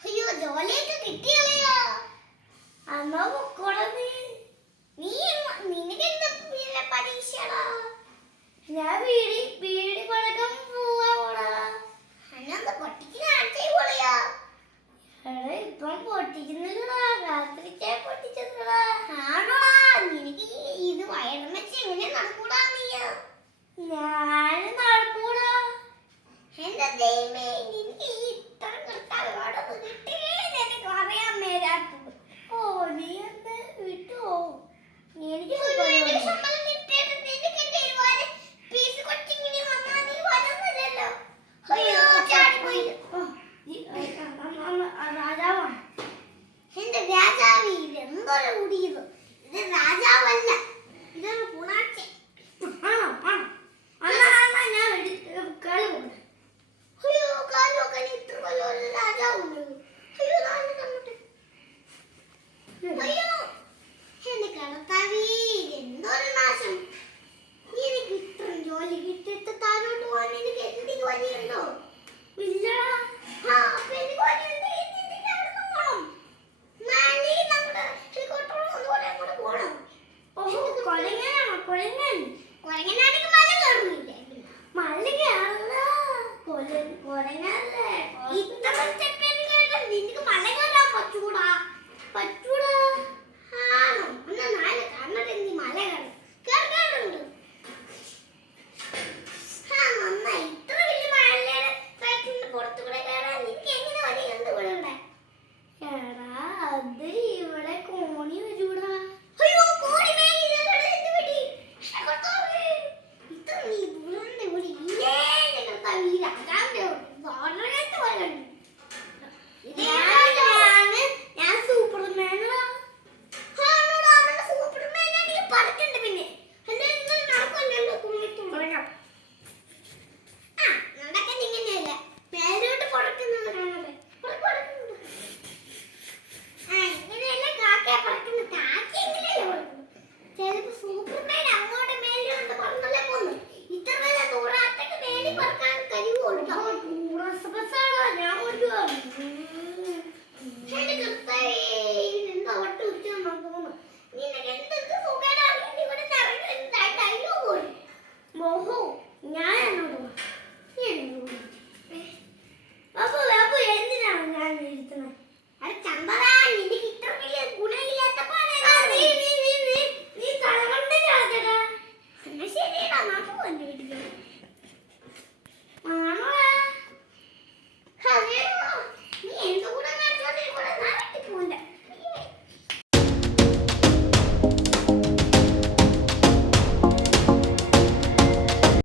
അയ്യോ നീ നീ നിനക്ക് ഞാൻ വീടി വീടി ഇപ്പം പൊട്ടിക്കുന്നില്ലടാ. രാത്രിക്കായി പൊട്ടിച്ചതാ തുടങ്ങാല്ലേ ഇത്തവണത്തെ പെരുകാലം നിനക്ക് മല കയറാൻ പറ്റൂടാ? പറ്റൂടാ പറക്കണ്ട ഓഹോ ഞാൻ